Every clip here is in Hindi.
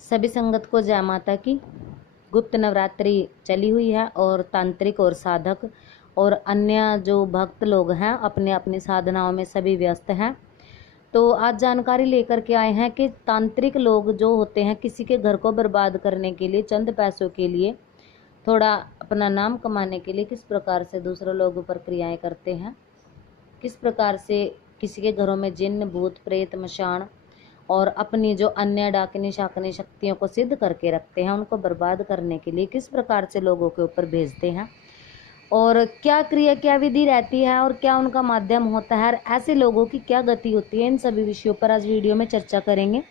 सभी संगत को जय माता की। गुप्त नवरात्रि चली हुई है और तांत्रिक और साधक और अन्य जो भक्त लोग हैं अपने अपनी साधनाओं में सभी व्यस्त हैं। तो आज जानकारी लेकर के आए हैं कि तांत्रिक लोग जो होते हैं किसी के घर को बर्बाद करने के लिए, चंद पैसों के लिए, थोड़ा अपना नाम कमाने के लिए किस प्रकार से दूसरों लोगों पर क्रियाएं करते हैं, किस प्रकार से किसी के घरों में जिन्न, भूत, प्रेत, मशान और अपनी जो अन्य डाकिनी शाकिनी शक्तियों को सिद्ध करके रखते हैं, उनको बर्बाद करने के लिए किस प्रकार से लोगों के ऊपर भेजते हैं और क्या क्रिया, क्या विधि रहती है और क्या उनका माध्यम होता है, ऐसे लोगों की क्या गति होती है, इन सभी विषयों पर आज वीडियो में चर्चा करेंगे।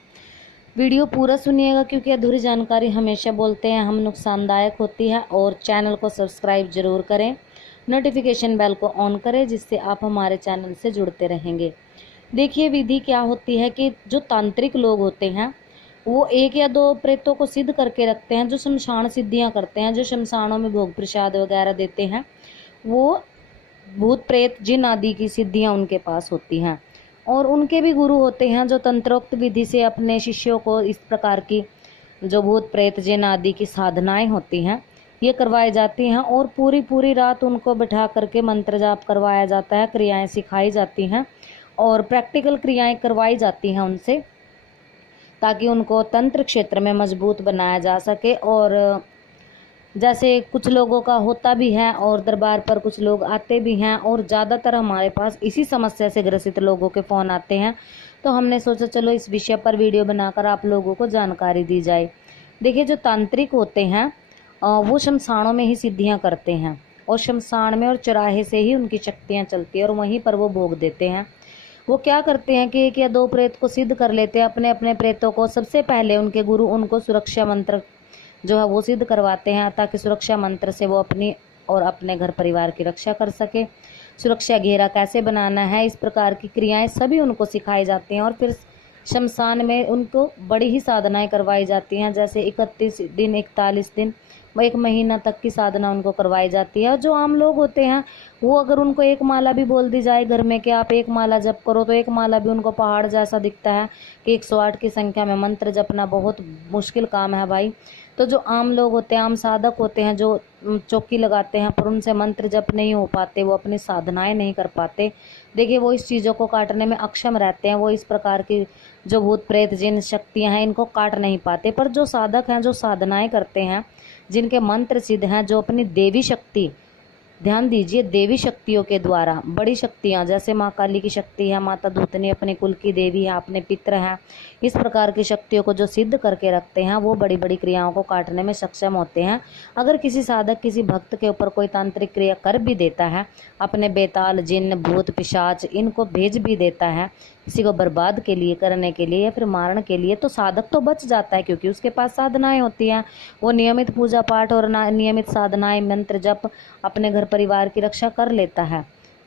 वीडियो पूरा सुनिएगा क्योंकि अधूरी जानकारी हमेशा बोलते हैं हम नुकसानदायक होती है। और चैनल को सब्सक्राइब जरूर करें, नोटिफिकेशन बेल को ऑन करें जिससे आप हमारे चैनल से जुड़ते रहेंगे। देखिए विधि क्या होती है कि जो तांत्रिक लोग होते हैं वो एक या दो प्रेतों को सिद्ध करके रखते हैं, जो शमशान सिद्धियां करते हैं, जो शमशानों में भोग प्रसाद वगैरह देते हैं, वो भूत प्रेत जिन आदि की सिद्धियां उनके पास होती हैं। और उनके भी गुरु होते हैं जो तंत्रोक्त विधि से अपने शिष्यों को इस प्रकार की जो भूत प्रेत जिन आदि की साधनाएं होती हैं ये करवाई जाती हैं और पूरी पूरी रात उनको बिठा करके मंत्र जाप करवाया जाता है, क्रियाएं सिखाई जाती हैं और प्रैक्टिकल क्रियाएं करवाई जाती हैं उनसे, ताकि उनको तंत्र क्षेत्र में मजबूत बनाया जा सके। और जैसे कुछ लोगों का होता भी है और दरबार पर कुछ लोग आते भी हैं और ज़्यादातर हमारे पास इसी समस्या से ग्रसित लोगों के फ़ोन आते हैं, तो हमने सोचा चलो इस विषय पर वीडियो बनाकर आप लोगों को जानकारी दी जाए। देखिए जो तांत्रिक होते हैं वो शमशानों में ही सिद्धियां करते हैं और शमशान में और चौराहे से ही उनकी शक्तियां चलती हैं और वहीं पर वो भोग देते हैं। वो क्या करते हैं कि एक या दो प्रेत को सिद्ध कर लेते हैं, अपने अपने प्रेतों को। सबसे पहले उनके गुरु उनको सुरक्षा मंत्र जो है वो सिद्ध करवाते हैं ताकि सुरक्षा मंत्र से वो अपनी और अपने घर परिवार की रक्षा कर सके। सुरक्षा घेरा कैसे बनाना है, इस प्रकार की क्रियाएं सभी उनको सिखाई जाती हैं और फिर शमशान में उनको बड़ी ही साधनाएं करवाई जाती हैं, जैसे 31 दिन, 41 दिन, 1 महीना तक की साधना उनको करवाई जाती है। और जो आम लोग होते हैं वो अगर उनको एक माला भी बोल दी जाए घर में कि आप एक माला जप करो, तो एक माला भी उनको पहाड़ जैसा दिखता है कि 108 की संख्या में मंत्र जपना बहुत मुश्किल काम है भाई। तो जो आम लोग होते हैं, आम साधक होते हैं, जो चौकी लगाते हैं पर उनसे मंत्र जप नहीं हो पाते, वो अपनी साधनाएं नहीं कर पाते, देखिए वो इस चीज़ों को काटने में अक्षम रहते हैं। वो इस प्रकार की जो भूत प्रेत जिन शक्तियां हैं इनको काट नहीं पाते। पर जो साधक हैं, जो साधनाएं करते हैं, जिनके मंत्र सिद्ध हैं, जो अपनी देवी शक्ति, ध्यान दीजिए, देवी शक्तियों के द्वारा बड़ी शक्तियां, जैसे माँ काली की शक्ति है, माता धूतनी अपने कुल की देवी है, अपने पितर हैं, इस प्रकार की शक्तियों को जो सिद्ध करके रखते हैं वो बड़ी बड़ी क्रियाओं को काटने में सक्षम होते हैं। अगर किसी साधक किसी भक्त के ऊपर कोई तांत्रिक क्रिया कर भी देता है, अपने बेताल जिन्न भूत पिशाच इनको भेज भी देता है किसी को बर्बाद के लिए, करने के लिए या फिर मारने के लिए, तो साधक तो बच जाता है क्योंकि उसके पास साधनाएं होती हैं। वो नियमित पूजा पाठ और नियमित साधनाएं, मंत्र जप अपने घर परिवार की रक्षा कर लेता है।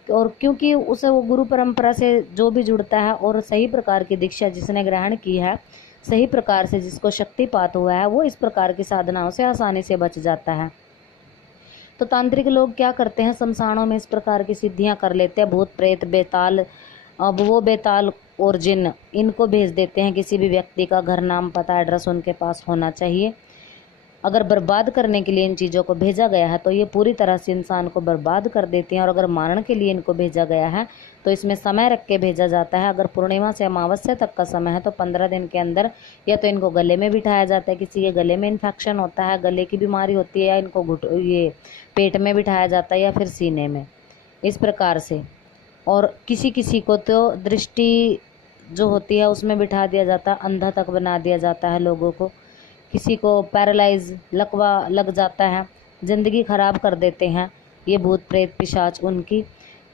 और क्योंकि उसे वो गुरु परंपरा से जो भी जुड़ता है और सही प्रकार की दीक्षा जिसने ग्रहण की है, सही प्रकार से जिसको शक्तिपात हुआ है, वो इस प्रकार की साधनाओं से आसानी से बच जाता है। तो तांत्रिक लोग क्या करते हैं, शमशानों में इस प्रकार की सिद्धियां कर लेते हैं। भूत प्रेत बेताल, अब वो बेताल और जिन्न इनको भेज देते हैं। किसी भी व्यक्ति का घर, नाम, पता, एड्रेस उनके पास होना चाहिए। अगर बर्बाद करने के लिए इन चीज़ों को भेजा गया है तो ये पूरी तरह से इंसान को बर्बाद कर देती हैं। और अगर मारण के लिए इनको भेजा गया है तो इसमें समय रख के भेजा जाता है। अगर पूर्णिमा से अमावस्या तक का समय है तो 15 दिन के अंदर या तो इनको गले में बिठाया जाता है, किसी के गले में इन्फेक्शन होता है, गले की बीमारी होती है, या इनको ये पेट में बिठाया जाता है या फिर सीने में, इस प्रकार से। और किसी किसी को तो दृष्टि जो होती है उसमें बिठा दिया जाता है, अंधा तक बना दिया जाता है लोगों को। किसी को पैरालाइज, लकवा लग जाता है, ज़िंदगी ख़राब कर देते हैं ये भूत प्रेत पिशाच उनकी।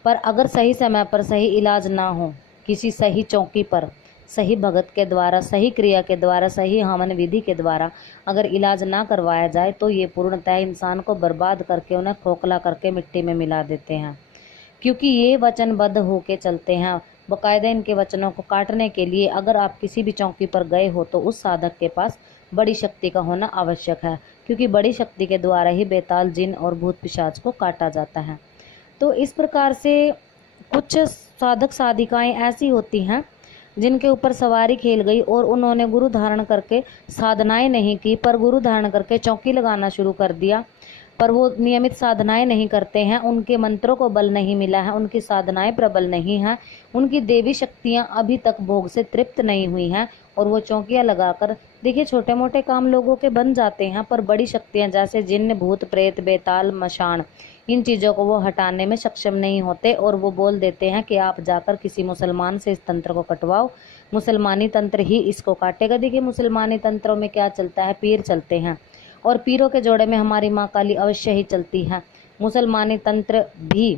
पर अगर सही समय पर सही इलाज ना हो, किसी सही चौकी पर सही भगत के द्वारा, सही क्रिया के द्वारा, सही हवन विधि के द्वारा अगर इलाज ना करवाया जाए तो ये पूर्णतः इंसान को बर्बाद करके उन्हें खोखला करके मिट्टी में मिला देते हैं। क्योंकि ये वचनबद्ध होके चलते हैं, बाकायदा इनके वचनों को काटने के लिए अगर आप किसी भी चौकी पर गए हो तो उस साधक के पास बड़ी शक्ति का होना आवश्यक है, क्योंकि बड़ी शक्ति के द्वारा ही बेताल जिन और भूत पिशाच को काटा जाता है। तो इस प्रकार से कुछ साधक साधिकाएं ऐसी होती हैं जिनके ऊपर सवारी खेल गई और उन्होंने गुरु धारण करके साधनाएं नहीं की, पर गुरु धारण करके चौकी लगाना शुरू कर दिया, पर वो नियमित साधनाएं नहीं करते हैं, उनके मंत्रों को बल नहीं मिला है, उनकी साधनाएं प्रबल नहीं हैं, उनकी देवी शक्तियां अभी तक भोग से तृप्त नहीं हुई हैं, और वो चौकियां लगाकर देखिए छोटे मोटे काम लोगों के बन जाते हैं, पर बड़ी शक्तियां जैसे जिन्न, भूत, प्रेत, बेताल, मशान, इन चीज़ों को वो हटाने में सक्षम नहीं होते, और वो बोल देते हैं कि आप जाकर किसी मुसलमान से इस तंत्र को कटवाओ, मुसलमानी तंत्र ही इसको काटेगा। देखिए मुसलमानी तंत्रों में क्या चलता है, पीर चलते हैं, और पीरों के जोड़े में हमारी माँ काली अवश्य ही चलती है। मुसलमानी तंत्र भी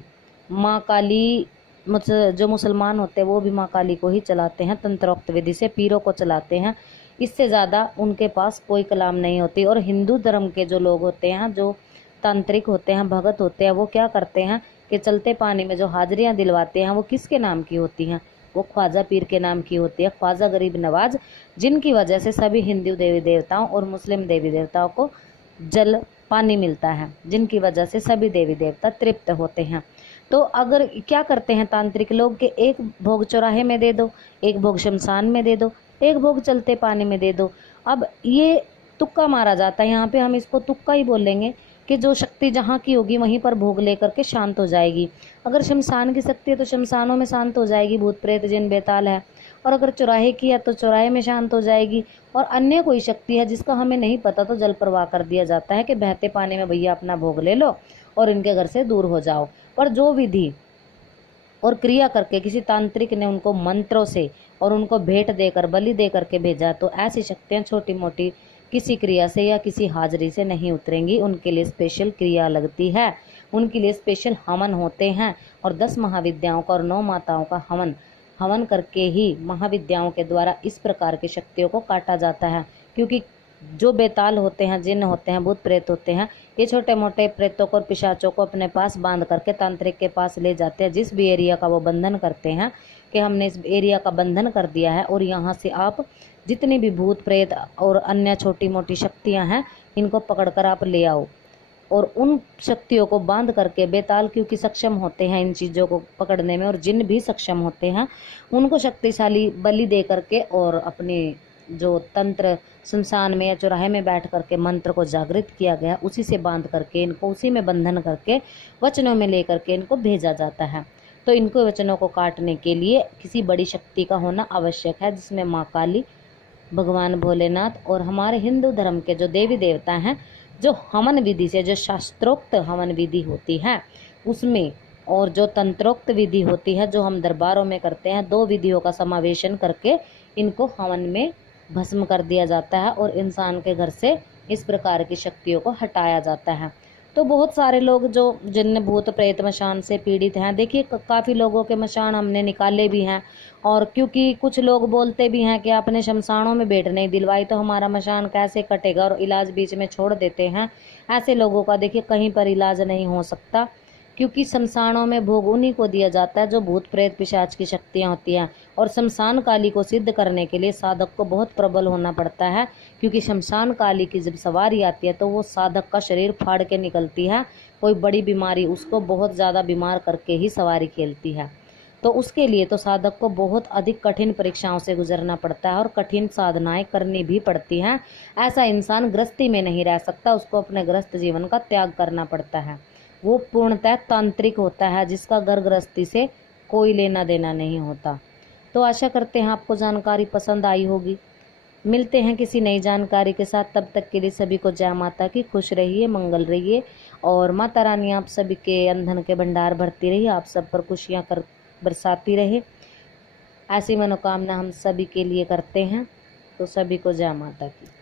माँ काली, जो मुसलमान होते हैं वो भी माँ काली को ही चलाते हैं, तंत्रोक्त विधि से पीरों को चलाते हैं, इससे ज़्यादा उनके पास कोई कलाम नहीं होती। और हिंदू धर्म के जो लोग होते हैं, जो तांत्रिक होते हैं, भगत होते हैं, वो क्या करते हैं कि चलते पानी में जो हाजिरियाँ दिलवाते हैं वो किसके नाम की होती हैं, वो ख्वाजा पीर के नाम की होती है, ख्वाजा गरीब नवाज, जिनकी वजह से सभी हिंदू देवी देवताओं और मुस्लिम देवी देवताओं को जल पानी मिलता है, जिनकी वजह से सभी देवी देवता तृप्त होते हैं। तो अगर क्या करते हैं तांत्रिक लोग कि एक भोग चौराहे में दे दो, एक भोग शमशान में दे दो, एक भोग चलते पानी में दे दो। अब ये तुक्का मारा जाता है, यहाँ पे हम इसको तुक्का ही बोलेंगे कि जो शक्ति जहाँ की होगी वहीं पर भोग लेकर के शांत हो जाएगी। अगर शमशान की शक्ति है तो शमशानों में शांत हो जाएगी, भूत प्रेत जिन बेताल है, और अगर चौराहे की है तो चौराहे में शांत हो जाएगी। और अन्य कोई शक्ति है जिसका हमें नहीं पता तो जल प्रवाह कर दिया जाता है कि बहते पानी में भैया अपना भोग ले लो और इनके घर से दूर हो जाओ। पर जो विधि और क्रिया करके किसी तांत्रिक ने उनको मंत्रों से और उनको भेंट देकर, बलि दे करके भेजा, तो ऐसी शक्तियाँ छोटी मोटी किसी क्रिया से या किसी हाजिरी से नहीं उतरेंगी। उनके लिए स्पेशल क्रिया लगती है, उनके लिए स्पेशल हवन होते हैं, और 10 महाविद्याओं का और 9 माताओं का हवन करके ही महाविद्याओं के द्वारा इस प्रकार की शक्तियों को काटा जाता है। क्योंकि जो बेताल होते हैं, जिन्न होते हैं, भूत प्रेत होते हैं, ये छोटे मोटे प्रेतों को और पिशाचों को अपने पास बांध करके तांत्रिक के पास ले जाते हैं। जिस भी एरिया का वो बंधन करते हैं कि हमने इस एरिया का बंधन कर दिया है और यहाँ से आप जितनी भी भूत प्रेत और अन्य छोटी मोटी शक्तियाँ हैं इनको पकड़कर आप ले आओ, और उन शक्तियों को बांध करके बेताल क्योंकि सक्षम होते हैं इन चीज़ों को पकड़ने में, और जिन भी सक्षम होते हैं उनको शक्तिशाली बलि दे करके और अपने जो तंत्र शमशान में या चौराहे में बैठ करके मंत्र को जागृत किया गया उसी से बांध करके इनको उसी में बंधन करके वचनों में ले करके इनको भेजा जाता है। तो इनको वचनों को काटने के लिए किसी बड़ी शक्ति का होना आवश्यक है, जिसमें माँ काली, भगवान भोलेनाथ और हमारे हिंदू धर्म के जो देवी देवता हैं, जो हवन विधि से, जो शास्त्रोक्त हवन विधि होती है उसमें, और जो तंत्रोक्त विधि होती है जो हम दरबारों में करते हैं, 2 विधियों का समावेशन करके इनको हवन में भस्म कर दिया जाता है और इंसान के घर से इस प्रकार की शक्तियों को हटाया जाता है। तो बहुत सारे लोग जो जिन भूत प्रेत मशान से पीड़ित हैं, देखिए काफ़ी लोगों के मशान हमने निकाले भी हैं, और क्योंकि कुछ लोग बोलते भी हैं कि आपने शमशानों में भेंट नहीं दिलवाई तो हमारा मशान कैसे कटेगा, और इलाज बीच में छोड़ देते हैं। ऐसे लोगों का देखिए कहीं पर इलाज नहीं हो सकता, क्योंकि शमशानों में भोग उन्हीं को दिया जाता है जो भूत प्रेत पिशाच की शक्तियाँ होती हैं। और शमशान काली को सिद्ध करने के लिए साधक को बहुत प्रबल होना पड़ता है, क्योंकि शमशान काली की जब सवारी आती है तो वो साधक का शरीर फाड़ के निकलती है। कोई बड़ी बीमारी उसको बहुत ज़्यादा बीमार करके ही सवारी खेलती है। तो उसके लिए तो साधक को बहुत अधिक कठिन परीक्षाओं से गुजरना पड़ता है और कठिन साधनाएं करनी भी पड़ती हैं। ऐसा इंसान गृहस्थी में नहीं रह सकता, उसको अपने गृहस्थ जीवन का त्याग करना पड़ता है। वो पूर्णतः तांत्रिक होता है जिसका घर गृहस्थी से कोई लेना देना नहीं होता। तो आशा करते हैं आपको जानकारी पसंद आई होगी। मिलते हैं किसी नई जानकारी के साथ, तब तक के लिए सभी को जय माता की। खुश रहिए, मंगल रहिए, और माता रानी आप सभी के अंधन के भंडार भरती रही, आप सब पर खुशियाँ कर बरसाती रहे। ऐसी मनोकामना हम सभी के लिए करते हैं। तो सभी को जय माता की।